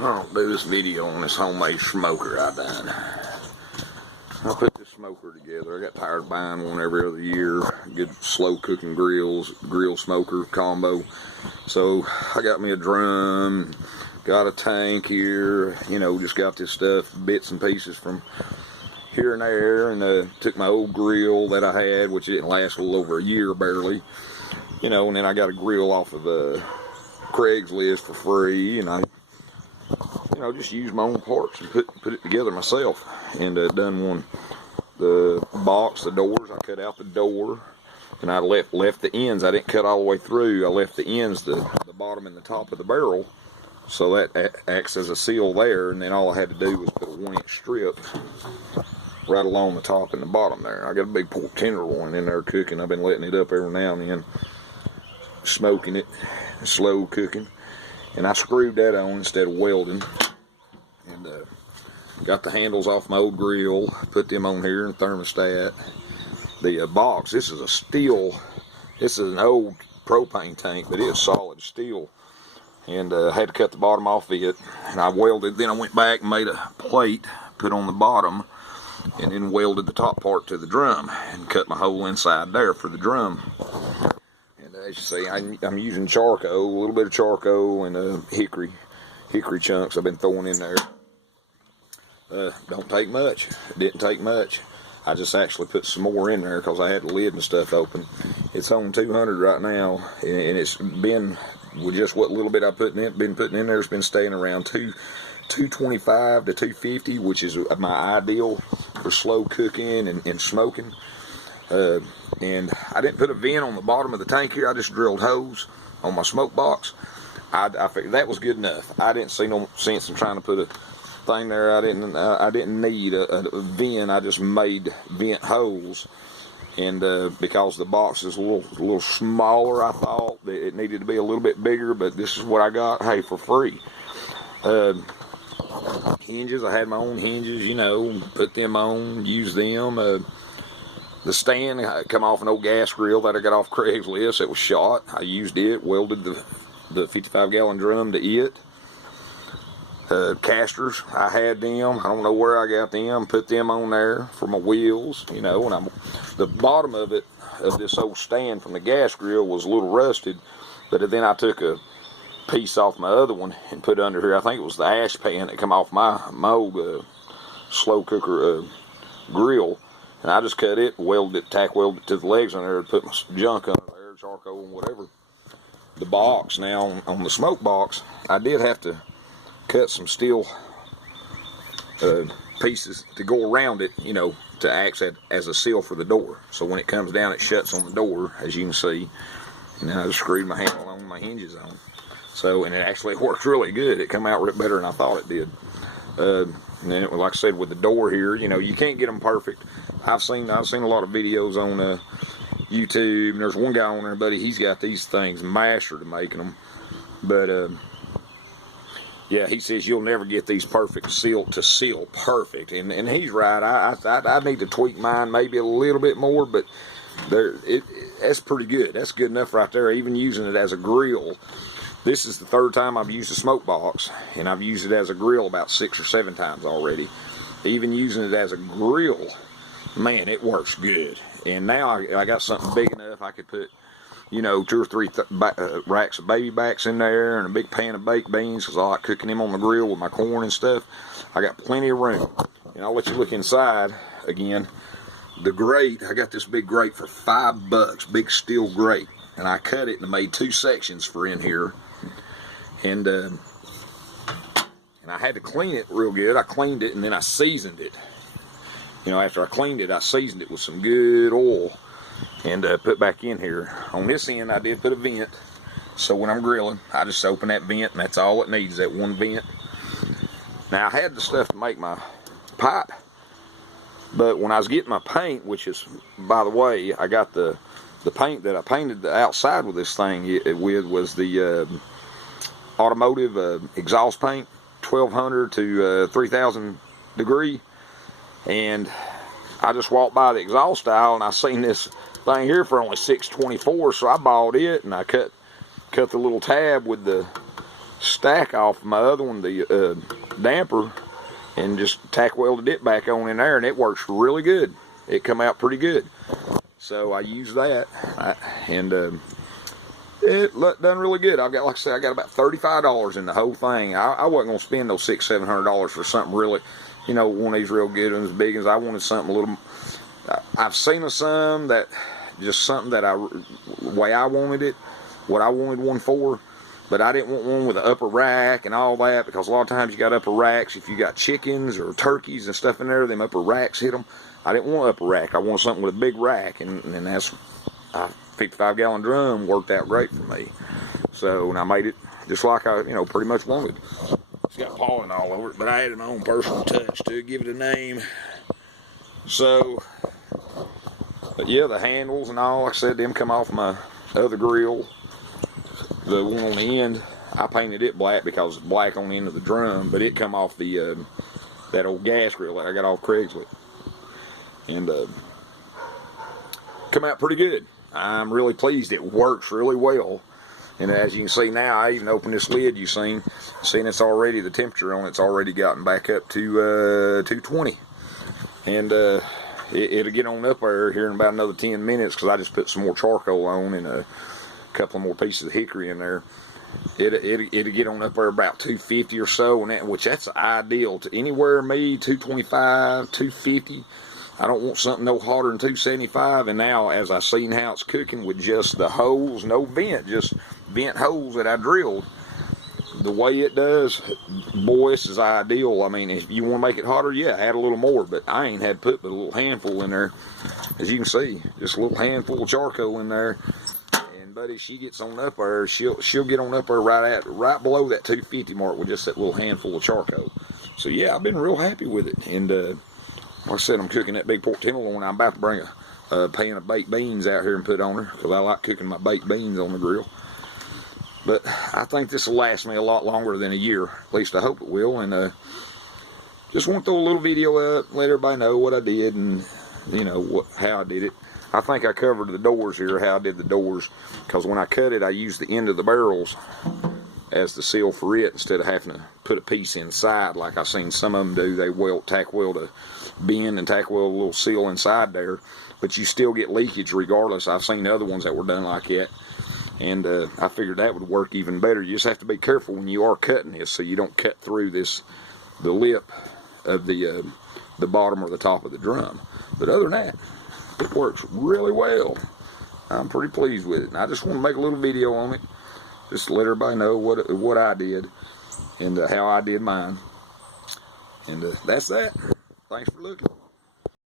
I'll do this video on this homemade smoker I done. I put this smoker together. I got tired of buying one every other year. Good slow cooking grill smoker combo. So I got me a drum, got a tank here, you know, just got this stuff, bits and pieces from here and there, and took my old grill that I had, which didn't last a little over a year barely, you know, and then I got a grill off of Craigslist for free, and I, you know, just used my own parts and put it together myself, and done the box, the doors. I cut out the door, and I left the ends. I didn't cut all the way through. I left the ends, the bottom and the top of the barrel, so that acts as a seal there, and then all I had to do was put a 1-inch strip right along the top and the bottom there. I got a big pork tenderloin in there cooking. I've been letting it up every now and then, smoking it, slow cooking, and I screwed that on instead of welding, and got the handles off my old grill, put them on here, and thermostat. The box, this is a steel, this is an old propane tank, but it's solid steel, and I had to cut the bottom off it, and I welded, then I went back and made a plate, put on the bottom, and then welded the top part to the drum, and cut my hole inside there for the drum. And as you see, I'm using charcoal, a little bit of charcoal, and hickory chunks I've been throwing in there. Don't take much. It didn't take much. I just actually put some more in there because I had the lid and stuff open. It's on 200 right now, and it's been, with just what little bit I been putting in there, it's been staying around 225 to 250, which is my ideal for slow cooking and smoking. And I didn't put a vent on the bottom of the tank here. I just drilled holes on my smoke box. I figured that was good enough. I didn't see no sense in trying to put a thing there. I didn't need a vent. I just made vent holes, and because the box is a little smaller, I thought that it needed to be a little bit bigger, but this is what I got, hey, for free. Hinges, I had my own hinges, you know, put them on, use them. The stand come off an old gas grill that I got off Craigslist. It was shot. I used it, welded the 55-gallon drum to it. Casters, I had them. I don't know where I got them. Put them on there for my wheels, you know. And the bottom of it, of this old stand from the gas grill, was a little rusted. But then I took a piece off my other one and put under here. I think it was the ash pan that come off my old slow cooker grill. And I just cut it, welded it, tack welded it to the legs on there, and put my junk under there, charcoal and whatever. The box now, on the smoke box, I did have to cut some steel pieces to go around it, you know, to act as a seal for the door. So when it comes down, it shuts on the door, as you can see. And then I just screwed my handle on, my hinges on. So, and it actually worked really good. It came out better than I thought it did. And then, like I said, with the door here, you know, you can't get them perfect. I've seen a lot of videos on YouTube, and there's one guy on there, buddy, he's got these things mastered to making them. But yeah, he says you'll never get these perfect seal perfect, and he's right. I need to tweak mine maybe a little bit more, but that's pretty good. That's good enough right there. Even using it as a grill. This is the third time I've used a smoke box, and I've used it as a grill about 6 or 7 times already. Even using it as a grill, man, it works good. And now I got something big enough I could put, you know, 2 or 3 racks of baby backs in there, and a big pan of baked beans, because I like cooking them on the grill with my corn and stuff. I got plenty of room. And I'll let you look inside again. The grate, I got this big grate for $5, big steel grate. And I cut it and made 2 sections for in here. And I had to clean it real good. I cleaned it and then I seasoned it. You know, after I cleaned it, I seasoned it with some good oil and put back in here. On this end, I did put a vent. So when I'm grilling, I just open that vent, and that's all it needs, that one vent. Now, I had the stuff to make my pipe, but when I was getting my paint, which is, by the way, I got the paint that I painted the outside with this thing with was the automotive exhaust paint, 1200 to 3000 degree. And I just walked by the exhaust aisle and I seen this thing here for only $6.24, so I bought it, and I cut the little tab with the stack off my other one, the damper, and just tack welded it back on in there, and it works really good. It come out pretty good. So I use that, and it done really good. I got, like I said, I got about $35 in the whole thing. I wasn't gonna spend those $600-700 for something really, you know, one of these real good ones, big ones. I wanted something a little. I've seen some that just something that way I wanted it, what I wanted one for. But I didn't want one with an upper rack and all that, because a lot of times you got upper racks. If you got chickens or turkeys and stuff in there, them upper racks hit them. I didn't want an upper rack. I wanted something with a big rack, and that's a 55-gallon drum worked out great for me. So, and I made it just like I, you know, pretty much wanted. It's got pollen all over it, but I added my own personal touch to give it a name. So, but yeah, the handles and all, like I said, them come off my other grill. The one on the end, I painted it black because it's black on the end of the drum, but it come off the that old gas grill that I got off Craigslist, and come out pretty good. I'm really pleased. It works really well, and as you can see now, I even opened this lid. You've seen it's already, the temperature on it's already gotten back up to 220, and it'll get on up there here in about another 10 minutes because I just put some more charcoal on and a couple more pieces of hickory in there. It'll get on up there about 250 or so, and which that's ideal to anywhere me 225, 250. I don't want something no hotter than 275. And now, as I seen how it's cooking with just the holes, no vent, just vent holes that I drilled, the way it does, boy, this is ideal. I mean, if you want to make it hotter, yeah, add a little more, but I ain't had to put but a little handful in there. As you can see, just a little handful of charcoal in there. Buddy, she gets on up there, she'll get on up there right below that 250 mark with just that little handful of charcoal. So yeah, I've been real happy with it. And like I said, I'm cooking that big pork tenderloin. I'm about to bring a pan of baked beans out here and put on her, because I like cooking my baked beans on the grill. But I think this will last me a lot longer than a year. At least I hope it will. And just want to throw a little video up, let everybody know what I did, and you know how I did it. I think I covered the doors here, how I did the doors, because when I cut it, I used the end of the barrels as the seal for it, instead of having to put a piece inside like I've seen some of them do. They tack weld a bend and tack weld a little seal inside there, but you still get leakage regardless. I've seen other ones that were done like that, and I figured that would work even better. You just have to be careful when you are cutting this, so you don't cut through the lip of the bottom or the top of the drum. But other than that, it works really well. I'm pretty pleased with it. And I just want to make a little video on it, just to let everybody know what I did and how I did mine. And that's that. Thanks for looking.